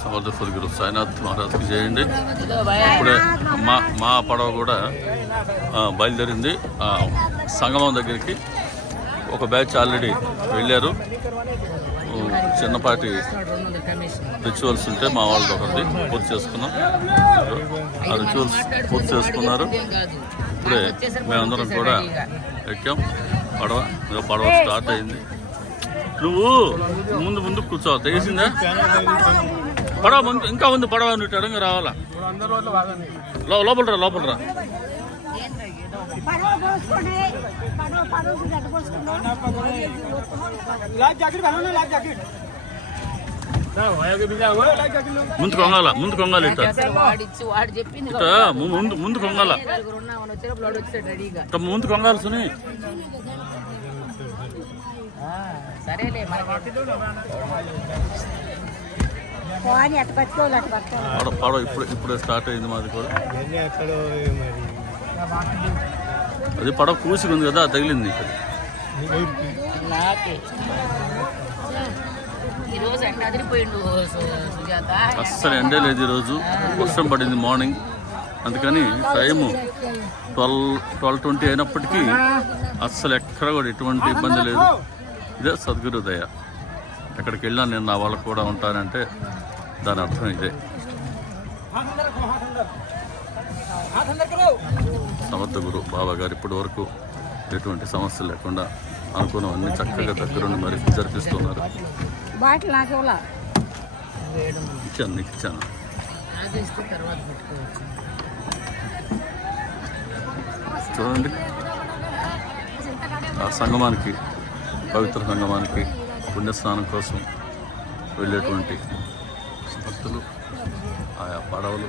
సమర్థ గురు సాయినాథ్ మహారాజ్కి చేయండి. ఇప్పుడే మా పడవ కూడా బయలుదేరింది సంగమం దగ్గరికి. ఒక బ్యాచ్ ఆల్రెడీ వెళ్ళారు. చిన్నపాటి రిచువల్స్ ఉంటే మా వాళ్ళు ఒకటి పూర్తి చేసుకున్నాం. ఆ రిచువల్స్ పూర్తి చేసుకున్నారు. ఇప్పుడే మేమందరం కూడా ఎక్కాం పడవ స్టార్ట్ అయింది. నువ్వు ముందు కూర్చోవాలి. తెలిసిందా? పడవ ముందు ఇంకా ఉంది. పడవ నువ్వు అడంగా రావాలా? లోపల రా. ముందు కొంగాలి ఇట్ట ముందు కొంగాల ముందు కొంగాలి సుని. పడవ ఇప్పుడే స్టార్ట్ అయింది మాది కూడా. అది పడవ కూసిగా ఉంది కదా, తగిలింది ఇక్కడ. అస్సలు ఎండే లేదు ఈరోజు. వర్షం పడింది మార్నింగ్. అందుకని టైము 12:20 అయినప్పటికీ అస్సలు ఎక్కడ కూడా ఎటువంటి ఇబ్బంది లేదు. ఇదే సద్గురు దయ. ఎక్కడికి వెళ్ళినా నేను నా వాళ్ళకు కూడా ఉంటానంటే దాని అర్థం ఇదే. సమర్థ గురు బాబా గారు ఇప్పటి వరకు ఎటువంటి సమస్యలు లేకుండా అనుకున్నాం అన్ని చక్కగా దగ్గరుండి మరి జరిపిస్తున్నారు. ఇచ్చాను. చూడండి, ఆ సంగమానికి, పవిత్ర సంగమానికి పుణ్యస్నానం కోసం వెళ్ళేటువంటి భక్తులు, ఆయా పడవలు.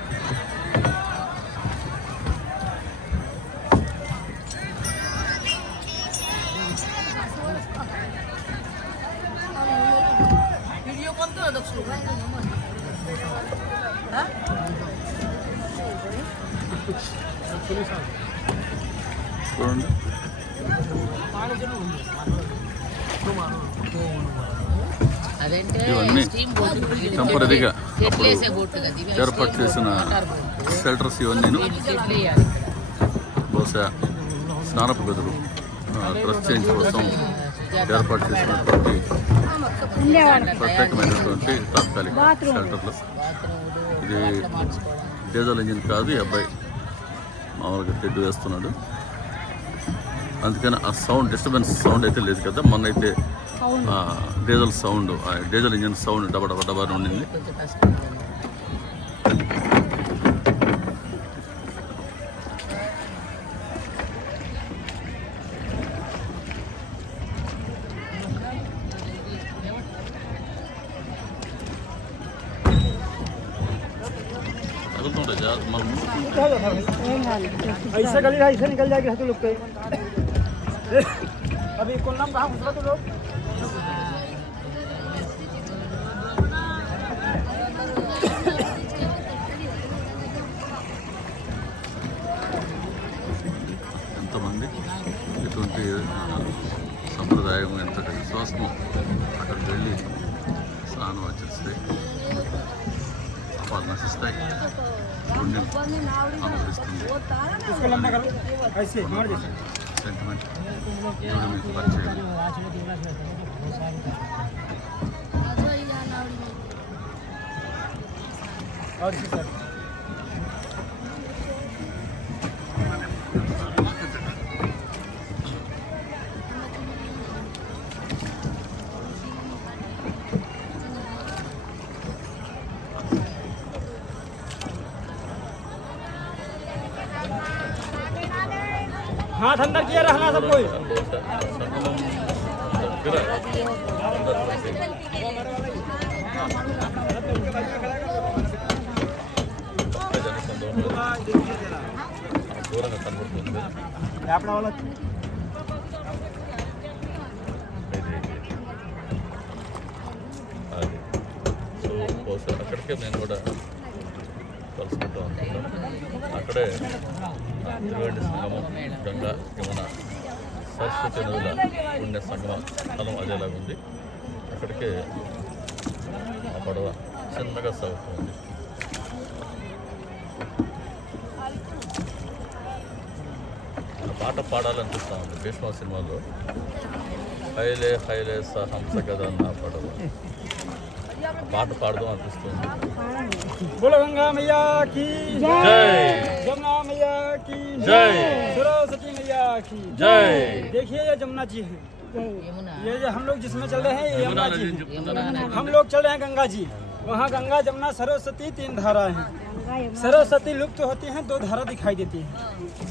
చూడండి, ఇవన్నీ టెంపరీగా అప్పుడు ఏర్పాటు చేసిన షెల్టర్స్. ఇవన్నీ బహుశా స్నానపు గదులు, డ్రెస్ చేంజ్ కోసం ఏర్పాటు చేసినటువంటి ప్రత్యేకమైనటువంటి తాత్కాలిక షెల్టర్లు. ఇది డీజల్ ఇంజిన్ కాదు. ఈ అబ్బాయి మామూలుగా తెడ్డు వేస్తున్నాడు. అందుకని ఆ సౌండ్, డిస్టర్బెన్స్ సౌండ్ అయితే లేదు కదా. మొన్న అయితే diesel sound, diesel engine sound డబా ఉండింది. ऐसा गली ऐसे निकल जाएगी हाथों लोग पे। अभी कौन नाम कहाँ घुसा तो लोग ఎంతమంది ఇటువంటి సంప్రదాయం, ఎంతటి విశ్వాసము. అక్కడికి వెళ్ళి స్నానం ఆచరిస్తే అపాలు నశిస్తాయి, పుణ్యం అనుభవిస్తుంది. సెంటిమెంట్ దేవుడు మీకు పరిచయం. हाथ अंदर किए रहना सब कोई। అక్కడికే నేను కూడా కలుసుకుంటూ ఉంటాను. అక్కడే త్రివేణి సంగమం, గంగా, యమున, సరస్వతి నదుల పుణ్య సంగమ స్థలం అదేలాగా ఉంది. అక్కడికే పడవ చిన్నగా సాగుతుంది. ఆ పాట పాడాలనిపిస్తా ఉంది భీష్మ సినిమాలో, హైలే హైలే హంస కదా నా పడవ. పాట పాడదాం అనిపిస్తుంది. बोलो गंगा मैया की जय, जमुना मैया की जय, सरस्वती मैया की जय. देखिए ये जमुना जी है, ये जो हम लोग जिसमें चल रहे हैं ये యమునా यमुना నది जी అని है। చెప్తున్నారా? हम लोग चल रहे हैं गंगा जी, वहाँ गंगा जमुना सरस्वती 3 धाराएं हैं। सरस्वती लुप्त होती हैं, 2 धारा दिखाई देती है।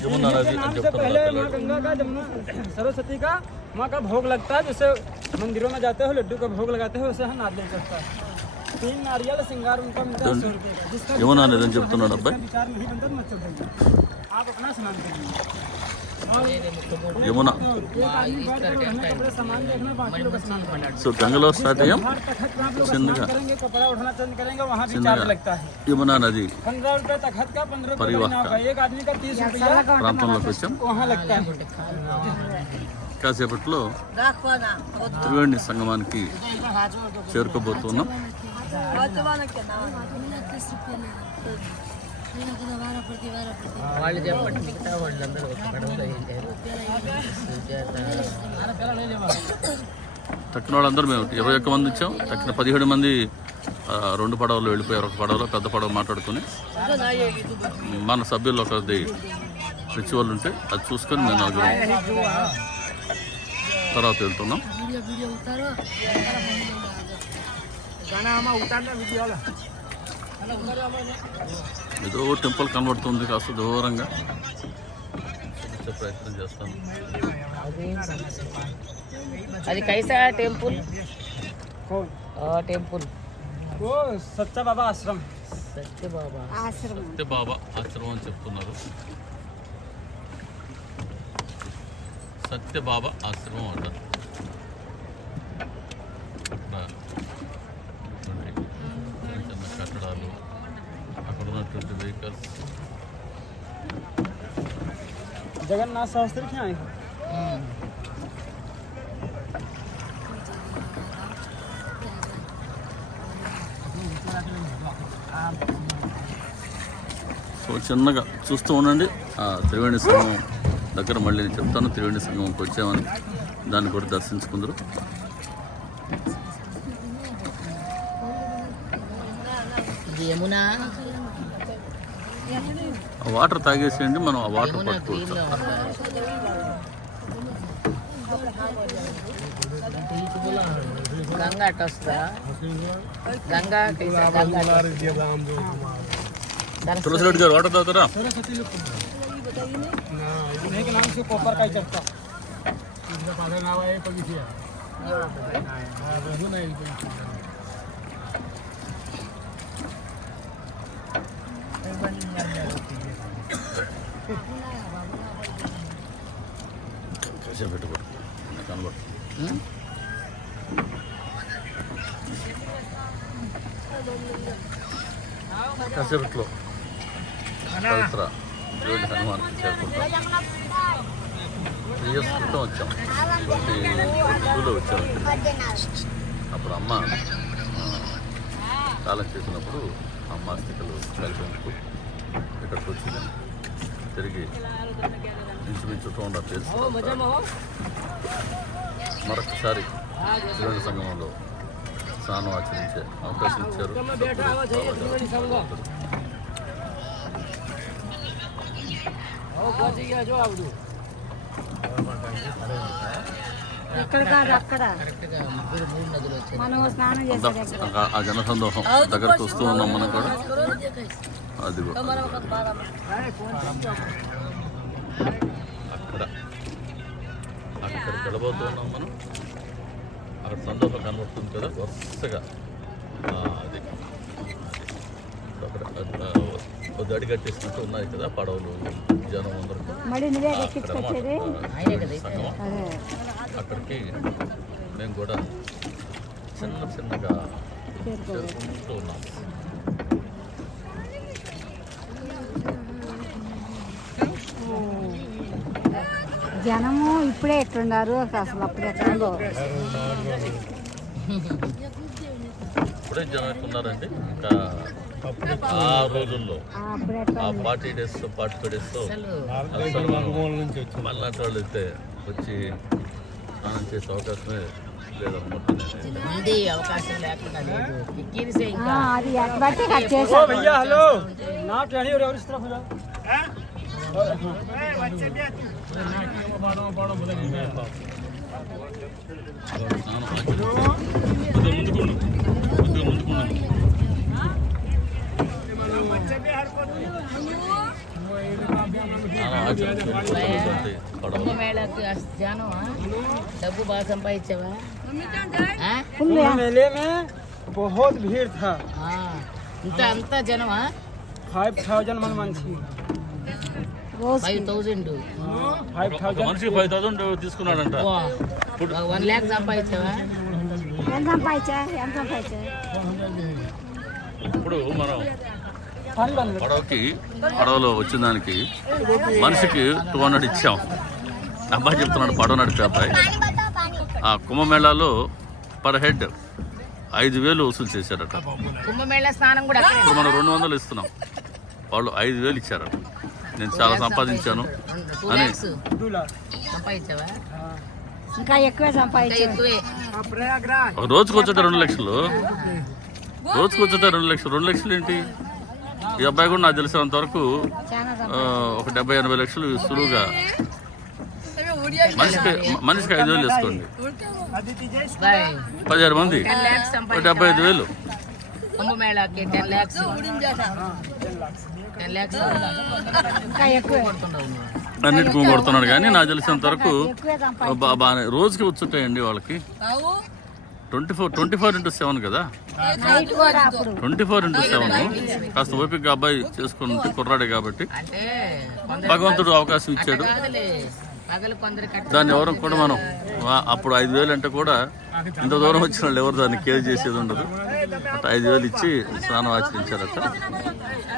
యమునా इन्हीं నది के అని नाम से చెప్తున్నారు पहले माँ పిల్లలు. गंगा का जमुना सरस्वती का माँ का भोग लगता है, जैसे मंदिरों में जाते हो लड्डू का भोग लगाते हो, वैसे हम नारियल चढ़ता है। 3 नारियल श्रृंगार उनका मिलता है 100 रुपये का। जिसका యమునా నది అని చెప్తున్నాడు అబ్బాయి. विचार नहीं बनता तो मत चढ़ाइए, आप अपना स्नान करिए। యమున. एक आदमी बैठ कर रहना, कपड़े सामान देखना, बाकी लोग स्नान करना। సో గంగలో స్టార్ట్ అయ్యాం. हर तखत पे आप लोग చిన్నగా. स्नान करेंगे, कपड़ा उठाना चंद करेंगे, वहाँ भी చిన్నగా चार्ज लगता है। యమునా నది 15 रुपये तखत का, 15 रुपये परिवाह नाव का। का, एक आदमी का 30 रुपया ప్రాంతంలోకి వచ్చాం. वहाँ लगता है। కాసేపట్లో త్రివేణి సంగమానికి చేరుకోబోతున్నాం. వాళ్ళు చెప్పండి, మిగతా వాళ్ళందరూ ఒక పడవలో వెళ్ళారు. తక్కిన వాళ్ళందరూ మేము 21 మంది ఇచ్చాం. తక్కిన 17 మంది 2 పడవలు వెళ్ళిపోయారు. ఒక పడవలో పెద్ద పడవ మాట్లాడుకొని, మన సభ్యుల్లో ఒకది రిచువల్ ఉంటే అది చూసుకొని మేము నలుగురు తర్వాత వెళ్తున్నాం. ఏదో టెంపుల్ కనబడుతుంది కాస్త దూరంగా, చూపించే ప్రయత్నం చేస్తాను. అది కైసా టెంపుల్, कौन? టెంపుల్ वो सच्चा बाबा आश्रम। సత్యబాబా సత్యబాబా ఆశ్రమం అని చెప్తున్నారు. సత్యబాబా ఆశ్రమం అంట. ఇక్కడ చిన్న కట్టడాలు, అక్కడ ఉన్నటువంటి వెహికల్స్. जगन्नाथ शास्त्री क्या आए हैं? సో చిన్నగా చూస్తూ ఉండండి. త్రివేణి సంగమం దగ్గర మళ్ళీ నేను చెప్తాను. త్రివేణి సంగమంకి వచ్చామని, దాన్ని కూడా దర్శించుకుందరు. ఇది యమునా. ఆ వాటర్ తాగేసేయండి, మనం ఆ వాటర్ యమునా పట్టుకోవచ్చు. గ్రీన్లో ఉంటారు. గంగా అటు వస్తుందా? గంగా కైసా గంగా తులసి రెడ్డి గారు వాటర్ తాగుతారా? सरस्वती लुप्त उन्हीं के नाम से कॉपर का ही चढ़ता। కాసేపు పెట్టుకోండి, కనబడుతుంది. కాసేపట్లో పవిత్ర త్రివేణి హనుమాన్కి చేరుకుంటాం. 3 years క్రితం వచ్చాం, 2022లో వచ్చాం ఇక్కడికి. అప్పుడు అమ్మ కాలం చేసినప్పుడు అమ్మ అస్థికలు కలిపేందుకు ఇక్కడికి వచ్చింది. తిరిగి ఇంచుమించు 2.5 years మరొకసారి త్రివేణి సంగమంలో స్నానం ఆచరించే అవకాశం ఇచ్చారు. ఎక్కడ కాదు అక్కడ కరెక్ట్గా ముగ్గురు 3 నదులు వచ్చాయి. మనం స్నానం చేసేది ఆ జనసందోహం దగ్గరకు వస్తూ ఉన్నాం మనం కూడా. అదిగో అక్కడికి వెళ్ళబోతున్నాం మనం. అక్కడ సందోహం కనబడుతుంది కదా వరుసగా. అది ఒక గడి కట్టేసినట్టు ఉన్నాయి కదా పడవలు, జనం అందరూ. మళ్ళీ నువ్వే ఎక్కించుకొచ్చేది ఆయనే కదా సంగమం. అదే అక్కడికి మేము కూడా చిన్నగా చేరుకోవాలి. చేరుకుంటూ ఉన్నాం. జనము ఇప్పుడే ఎట్లున్నారు అసలు అప్పుడు ఎట్లుందో అప్పుడే జనం ఎక్కువ ఉన్నారండి. ఇంకా ఆ రోజుల్లో అప్పుడే ఆ 40 days 45 days అసలు మళ్ళాంటి వాళ్ళు అయితే వచ్చి స్నానం చేసే అవకాశమే లేదన్నమాట. ఉంది అవకాశం లేకుండా లేదు. ఎక్కిరిసే ఇంకా అది ఎక్కబట్టి కట్ ओ చేసాం भैया हेलो नाप यानी और इस तरफ हो जाओ స్నానం ముందుకుండు కుంభమేళకి జాను డబ్బు బాగా సంపాదించావా? ఆ? कुंभ मेले में बहुत भीड़ था ఆ. అంతా జనమా? 5000 मन మంచి రోజు 5,000. 5000 మనిషి 5,000 తీసుకున్నాడంట. 1 lakh సంపాదించావా? ఎంత సంపాదించా ఎంత సంపాదించా ఇప్పుడు మనం पानी बंद పడవలో వచ్చిన దానికి మనిషికి 200 ఇచ్చాం. అబ్బాయి చెప్తున్నాడు, పడవ నడిపే అబ్బాయి. ఆ కుంభమేళాలో పర్ హెడ్ 5,000 వసూలు చేశారట. కుంభమేళ స్నానం కూడా అక్కడే. ఇప్పుడు మనం 200 ఇస్తున్నాం, వాళ్ళు 5,000 ఇచ్చారట. నేను చాలా సంపాదించాను 2 అని. lakhs 2 लाख సంపాదించావా? ఇంకా ఎక్కువే ఇంకా సంపాదించా ఎక్కువే. प्रयागराज ఒక రోజుకు వచ్చేట 2 లక్షలు, రోజుకు వచ్చేట 2 లక్షలు. 2 లక్షలు ఏంటి? ఈ అబ్బాయి కూడా నాకు తెలిసినంత వరకు చాలా ఒక 70-80 లక్షలు సులువుగా మనిషికి 5,000 వేసుకోండి. బాయ్. 16 మంది 10 lakhs ఒక సంపాదించావా? 75,000. కుంభమేళకి 10 lakhs. 10 lakhs ఇంకా ఎక్కువే కొడుతున్నావు నువ్వు. అన్నిటికీ కొడుతున్నాడు. కానీ నాకు తెలిసినంత వరకు ఎక్కువే సంపాదించా బాగా రోజుకి వచ్చుంటాయండి వాళ్ళకి. 24/7 కదా, నైట్ కూడా అప్పుడు 24/7. కాస్త ఓపిక అబ్బాయి చేసుకుంటే కుర్రాడే కాబట్టి అంటే కొందరు భగవంతుడు అవకాశం ఇచ్చాడు. కాదులే, పగలు కొందరు దాన్ని ఎవరు కూడా మనం అప్పుడు 5,000 అంటే కూడా ఇంత దూరం వచ్చిన వాళ్ళు ఎవరు దాన్ని కేర్ చేసేది ఉండదు. అట్లా 5,000 ఇచ్చి స్నానం ఆచరించారట.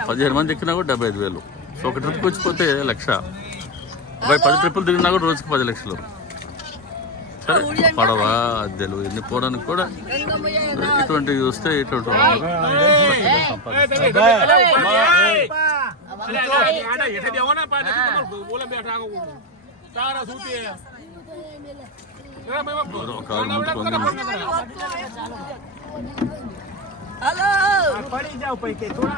15 మంది ఎక్కినా కూడా 75,000. సో ఒక ట్రిప్కి వచ్చిపోతే 1,00,000. అబ్బాయి 10 ట్రిప్పులు తిరిగినా కూడా రోజుకి 10 లక్షలు. సరే, పడవ అద్దెలు ఇన్ని పోవడానికి కూడా ఇటువంటివి చూస్తే ఇటువంటి पड़ी जाओ पैके थोड़ा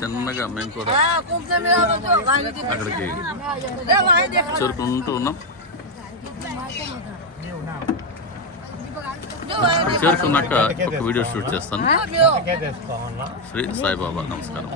చిన్నగా మేము కూడా అక్కడికి చేరుకుంటూ ఉన్నాం. చేరుకున్నాక ఒక వీడియో షూట్ చేస్తాను. శ్రీ సాయిబాబా నమస్కారం.